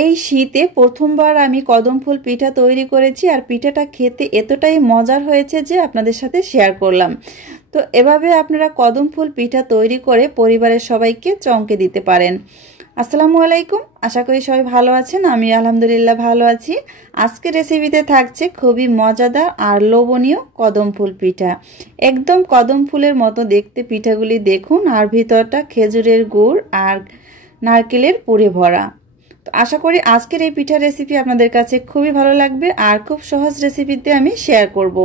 এই শীতে প্রথমবার আমি কদম ফুল পিঠা তৈরি করেছি আর পিঠাটা খেতে এতটাই মজার হয়েছে যে আপনাদের সাথে শেয়ার করলাম। তো এভাবে আপনারা কদম ফুল পিঠা তৈরি করে পরিবারের সবাইকে চমকে দিতে পারেন। আসসালামু আলাইকুম, আশা করি সবাই ভালো আছেন। আমি আলহামদুলিল্লাহ ভালো আছি। আজকের রেসিপিতে থাকছে খুবই মজাদার আর লোভনীয় কদম ফুল পিঠা। একদম কদম ফুলের মতো দেখতে পিঠাগুলি দেখুন, আর ভিতরটা খেজুরের গুড় আর নারকেলের পুরে ভরা। তো আশা করি আজকের এই পিঠা রেসিপি আপনাদের কাছে খুবই ভালো লাগবে আর খুব সহজ রেসিপিতে আমি শেয়ার করব।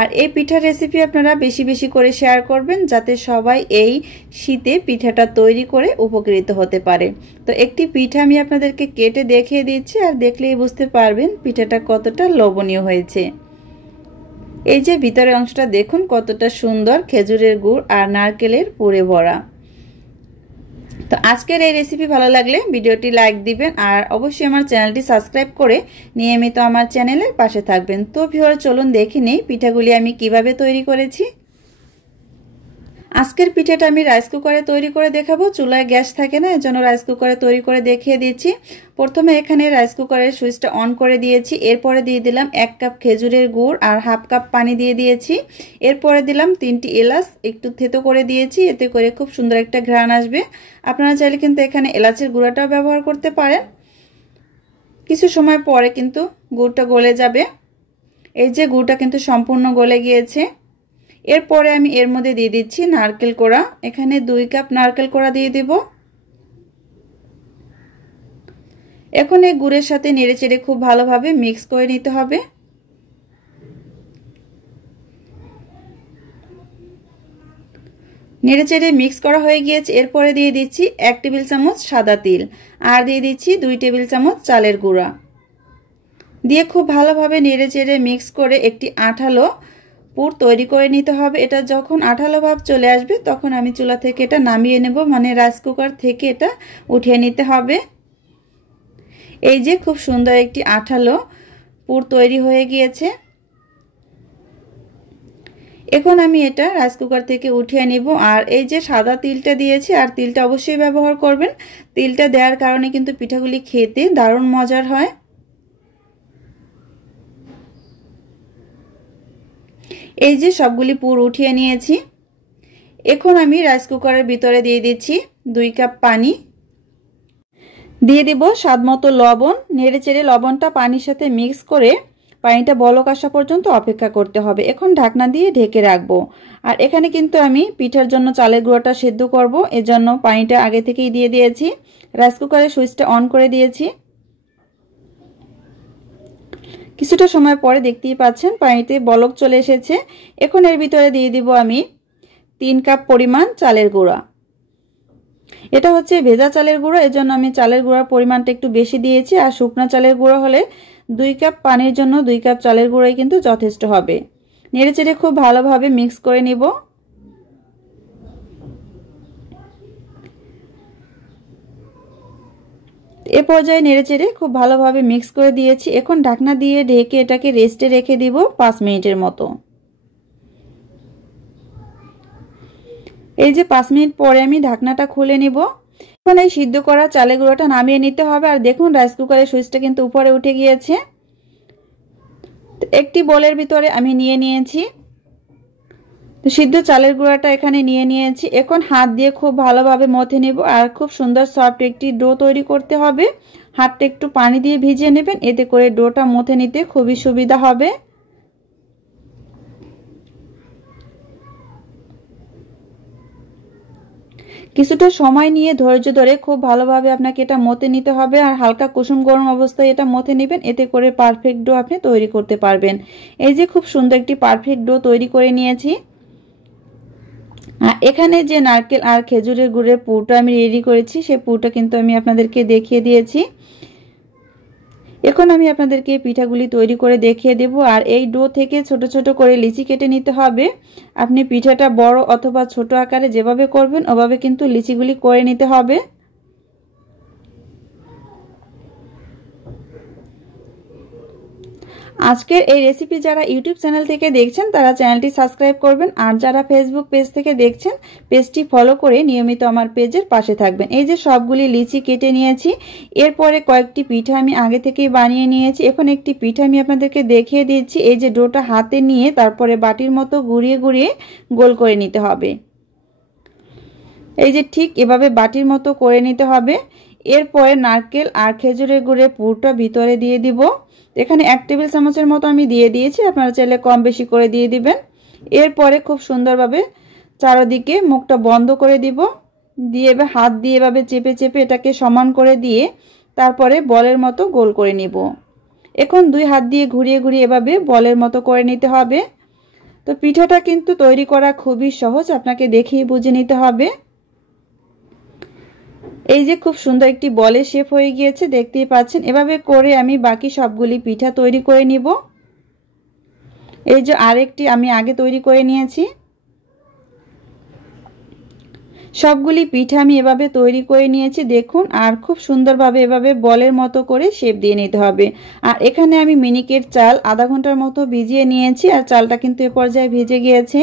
আর এই পিঠার রেসিপি আপনারা বেশি বেশি করে শেয়ার করবেন যাতে সবাই এই শীতে পিঠাটা তৈরি করে উপকৃত হতে পারে। তো একটি পিঠা আমি আপনাদেরকে কেটে দেখিয়ে দিচ্ছি, আর দেখলেই বুঝতে পারবেন পিঠাটা কতটা লোভনীয় হয়েছে। এই যে ভিতরের অংশটা দেখুন কতটা সুন্দর, খেজুরের গুড় আর নারকেলের পুরে ভরা। তো আজকের এই রেসিপি ভালো লাগলে ভিডিওটি লাইক দিবেন আর অবশ্যই আমার চ্যানেলটি সাবস্ক্রাইব করে নিয়মিত আমার চ্যানেলের পাশে থাকবেন। তো ভিউয়ার চলুন দেখে নেই পিঠাগুলি আমি কিভাবে তৈরি করেছি। আজকের পিঠাটা আমি রাইস কুকারে তৈরি করে দেখাবো। চুলায় গ্যাস থাকে না, এজন্য রাইস কুকারে তৈরি করে দেখিয়ে দিচ্ছি। প্রথমে এখানে রাইস কুকারের সুইচটা অন করে দিয়েছি। এরপরে দিয়ে দিলাম 1 কাপ খেজুরের গুড় আর হাফ কাপ পানি দিয়ে দিয়েছি। এরপরে দিলাম 3টি এলাচ একটু থেতো করে দিয়েছি, এতে করে খুব সুন্দর একটা ঘ্রাণ আসবে। আপনারা চাইলে কিন্তু এখানে এলাচের গুঁড়াটাও ব্যবহার করতে পারেন। কিছু সময় পরে কিন্তু গুড়টা গলে যাবে। এই যে গুড়টা কিন্তু সম্পূর্ণ গলে গিয়েছে। এরপরে আমি এর মধ্যে দিয়ে দিচ্ছি নারকেল কোড়া। এখানে 2 কাপ নারকেল কোড়া দিয়ে দেব। এখন এই গুড়ের সাথে নেড়েচেড়ে খুব ভালোভাবে মিক্স করে নিতে হবে। নেড়েচেড়ে মিক্স করা হয়ে গিয়েছে। এরপরে দিয়ে দিচ্ছি 1 টেবিল চামচ সাদা তিল আর দিয়ে দিচ্ছি 2 টেবিল চামচ চালের গুঁড়া দিয়ে খুব ভালোভাবে নেড়েচেড়ে মিক্স করে একটি আঠালো পুর তৈরি করে নিতে হবে। এটা যখন আঠালো ভাব চলে আসবে তখন আমি চুলা থেকে এটা নামিয়ে নেব, মানে রাইস কুকার থেকে এটা উঠিয়ে নিতে হবে। এই যে খুব সুন্দর একটি আঠালো পুর তৈরি হয়ে গিয়েছে। এখন আমি এটা রাইস কুকার থেকে উঠিয়ে নিব। আর এই যে সাদা তিলটা দিয়েছি, আর তিলটা অবশ্যই ব্যবহার করবেন। তিলটা দেওয়ার কারণে কিন্তু পিঠাগুলি খেতে দারুণ মজার হয়। এই যে সবগুলি পুর উঠিয়ে নিয়েছি। এখন আমি রাইস কুকারের ভিতরে দিয়ে দিচ্ছি 2 কাপ পানি, দিয়ে দিব স্বাদমতো লবণ। নেড়েচেড়ে লবণটা পানির সাথে মিক্স করে পানিটা বলক আসা পর্যন্ত অপেক্ষা করতে হবে। এখন ঢাকনা দিয়ে ঢেকে রাখবো। আর এখানে কিন্তু আমি পিঠার জন্য চালের গুঁড়োটা সেদ্ধ করব, এজন্য পানিটা আগে থেকেই দিয়ে দিয়েছি। রাইস কুকারের সুইচটা অন করে দিয়েছি। কিছুটা সময় পরে দেখতেই পাচ্ছেন পানিতে বলক চলে এসেছে। এখন এর ভিতরে দিয়ে দিব আমি 3 কাপ পরিমাণ চালের গুঁড়া। এটা হচ্ছে ভেজা চালের গুঁড়ো, এজন্য আমি চালের গুঁড়ার পরিমাণটা একটু বেশি দিয়েছি। আর শুকনো চালের গুঁড়ো হলে 2 কাপ পানির জন্য 2 কাপ চালের গুঁড়োই কিন্তু যথেষ্ট হবে। নেড়েচেড়ে খুব ভালোভাবে মিক্স করে নিব। এ পর্যায়ে নেড়েচেড়ে খুব ভালোভাবে মিক্স করে দিয়েছি। এখন ঢাকনা দিয়ে ঢেকে এটাকে রেস্টে রেখে দিব 5 মিনিটের মতো। এই যে 5 মিনিট পরে আমি ঢাকনাটা খুলে নিব। এখন এই সিদ্ধ করা চালের গুঁড়োটা নামিয়ে নিতে হবে। আর দেখুন রাইস কুকারের সুইচটা কিন্তু উপরে উঠে গিয়েছে। একটি বোলের ভিতরে আমি নিয়ে নিয়েছি। তো সিদ্ধ চালের গুঁড়াটা এখানে নিয়ে নিয়েছি। এখন হাত দিয়ে খুব ভালোভাবে মথে নেব। আর খুব সুন্দর সফট একটি ডো তৈরি করতে হবে। হাতটা একটু পানি দিয়ে ভিজিয়ে নেবেন, এতে করে ডোটা মথে নিতে খুবই সুবিধা হবে। কিছুটা সময় নিয়ে ধৈর্য ধরে খুব ভালোভাবে আপনাকে এটা মথে নিতে হবে। আর হালকা কুসুম গরম অবস্থায় এটা মথে নেবেন, এতে করে পারফেক্ট ডো আপনি তৈরি করতে পারবেন। এই যে খুব সুন্দর একটি পারফেক্ট ডো তৈরি করে নিয়েছি। এখানে যে নারকেল আর খেজুরের গুড়ের পুরটা আমি রেডি করেছি, সেই পুরটা কিন্তু আমি আপনাদেরকে দেখিয়ে দিয়েছি। এখন আমি আপনাদেরকে পিঠাগুলি তৈরি করে দেখিয়ে দেব। আর এই ডো থেকে ছোট ছোট করে লিচি কেটে নিতে হবে। আপনি পিঠাটা বড় অথবা ছোট আকারে যেভাবে করবেন ওভাবে কিন্তু লিচিগুলি করে নিতে হবে। আজকের এই রেসিপি যারা ইউটিউব চ্যানেল থেকে দেখছেন তারা চ্যানেলটি সাবস্ক্রাইব করবেন, আর যারা ফেসবুক পেজ থেকে দেখছেন পেজটি ফলো করে নিয়মিত আমার পেজের পাশে থাকবেন। এই যে সবগুলি লিচি কেটে নিয়েছি, এরপরে কয়েকটি পিঠা আমি আগে থেকেই বানিয়ে নিয়েছি। এখন একটি পিঠা আমি আপনাদেরকে দেখিয়ে দিচ্ছি। এই যে ডোটা হাতে নিয়ে তারপরে বাটির মতো ঘুরিয়ে ঘুরিয়ে গোল করে নিতে হবে। এই যে ঠিক এভাবে বাটির মতো করে নিতে হবে। এরপরে নারকেল আর খেজুরের গুড়ের পুরটা ভিতরে দিয়ে দিব। এখানে 1 টেবিল চামচের মতো আমি দিয়ে দিয়েছি, আপনারা চাইলে কম বেশি করে দিয়ে দিবেন। এরপরে খুব সুন্দরভাবে চারদিকে মুখটা বন্ধ করে দিব, দিয়ে হাত দিয়ে এভাবে চেপে চেপে এটাকে সমান করে দিয়ে তারপরে বলের মতো গোল করে নিব। এখন 2 হাত দিয়ে ঘুরিয়ে ঘুরিয়ে এভাবে বলের মতো করে নিতে হবে। তো পিঠাটা কিন্তু তৈরি করা খুবই সহজ, আপনাকে দেখেই বুঝে নিতে হবে। এই যে খুব সুন্দর একটি বলের শেপ হয়ে গিয়েছে, দেখতেই পাচ্ছেন। এভাবে করে আমি বাকি সবগুলি পিঠা তৈরি করে নিব। এই যে আরেকটি আমি আগে তৈরি করে নিয়েছি। সবগুলি পিঠা আমি এভাবে তৈরি করে নিয়েছি, দেখুন। আর খুব সুন্দরভাবে এভাবে বলের মতো করে শেপ দিয়ে নিতে হবে। আর এখানে আমি মিনিকেট চাল আধা ঘন্টার মতো ভিজিয়ে নিয়েছি, আর চালটা কিন্তু এ পর্যায়ে ভিজে গিয়েছে।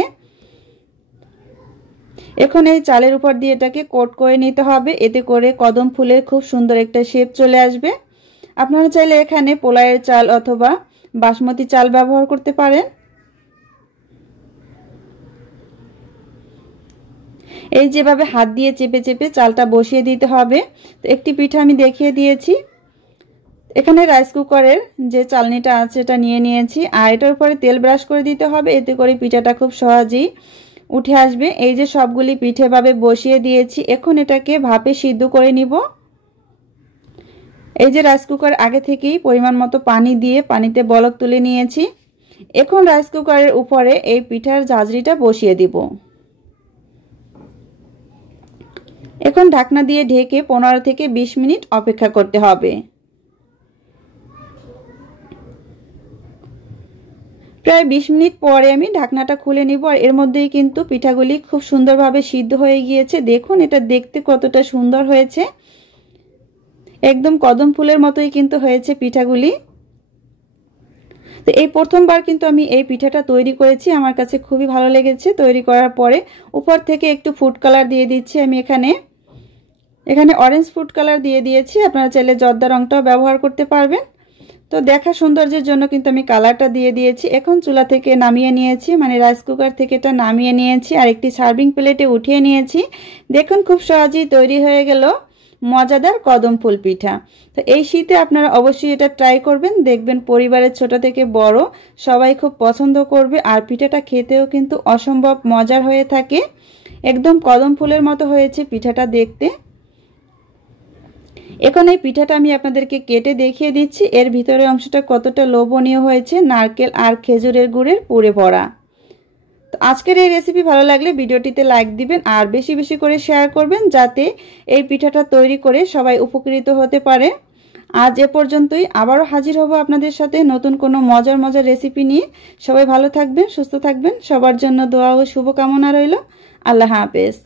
এখন এই চালের উপর দিয়ে এটাকে কোট করে নিতে হবে, এতে করে কদম ফুলের খুব সুন্দর একটা শেপ চলে আসবে। আপনারা চাইলে এখানে পোলাওয়ের চাল অথবা বাসমতি চাল ব্যবহার করতে পারেন। এই যেভাবে হাত দিয়ে চেপে চেপে চালটা বসিয়ে দিতে হবে। তো একটি পিঠা আমি দেখিয়ে দিয়েছি। এখানে রাইস কুকারের যে চালনিটা আছে এটা নিয়ে নিয়েছি, আর এটার উপরে তেল ব্রাশ করে দিতে হবে, এতে করে পিঠাটা খুব সহজেই উঠে আসবে। এই যে সবগুলি পিঠে ভাবে বসিয়ে দিয়েছি, এখন এটাকে ভাপে সিদ্ধ করে নিব। এই যে রাইস কুকার আগে থেকেই পরিমাণ মতো পানি দিয়ে পানিতে বলক তুলে নিয়েছি। এখন রাইস কুকারের উপরে এই পিঠার ঝাঁঝরিটা বসিয়ে দিব। এখন ঢাকনা দিয়ে ঢেকে 15 থেকে 20 মিনিট অপেক্ষা করতে হবে। প্রায় 20 মিনিট পরে আমি ঢাকনাটা খুলে নিব, আর এর মধ্যেই কিন্তু পিঠাগুলি খুব সুন্দরভাবে সিদ্ধ হয়ে গিয়েছে। দেখুন এটা দেখতে কতটা সুন্দর হয়েছে, একদম কদম ফুলের মতোই কিন্তু হয়েছে পিঠাগুলি। তো এই প্রথমবার কিন্তু আমি এই পিঠাটা তৈরি করেছি, আমার কাছে খুবই ভালো লেগেছে। তৈরি করার পরে উপর থেকে একটু ফুড কালার দিয়ে দিচ্ছি আমি। এখানে অরেঞ্জ ফুড কালার দিয়ে দিয়েছি, আপনারা চাইলে জর্দা রংটাও ব্যবহার করতে পারবেন। তো দেখা সৌন্দর্যের জন্য কিন্তু আমি কালারটা দিয়ে দিয়েছি। এখন চুলা থেকে নামিয়ে নিয়েছি, মানে রাইস কুকার থেকে এটা নামিয়ে নিয়েছি, আর একটি সার্ভিং প্লেটে উঠিয়ে নিয়েছি। দেখুন খুব সহজেই তৈরি হয়ে গেল মজাদার কদম ফুল পিঠা। তো এই শীতে আপনারা অবশ্যই এটা ট্রাই করবেন, দেখবেন পরিবারের ছোট থেকে বড় সবাই খুব পছন্দ করবে। আর পিঠাটা খেতেও কিন্তু অসম্ভব মজার হয়ে থাকে, একদম কদম ফুলের মতো হয়েছে পিঠাটা দেখতে। এখন এই পিঠাটা আমি আপনাদেরকে কেটে দেখিয়ে দিচ্ছি, এর ভিতরের অংশটা কতটা লোভনীয় হয়েছে, নারকেল আর খেজুরের গুড়ের পুরে ভরা। তো আজকের এই রেসিপি ভালো লাগলে ভিডিওটিতে লাইক দিবেন, আর বেশি বেশি করে শেয়ার করবেন, যাতে এই পিঠাটা তৈরি করে সবাই উপকৃত হতে পারে। আজ এ পর্যন্তই, আবারও হাজির হব আপনাদের সাথে নতুন কোনো মজার মজার রেসিপি নিয়ে। সবাই ভালো থাকবেন, সুস্থ থাকবেন, সবার জন্য দোয়া ও শুভকামনা রইল। আল্লাহ হাফেজ।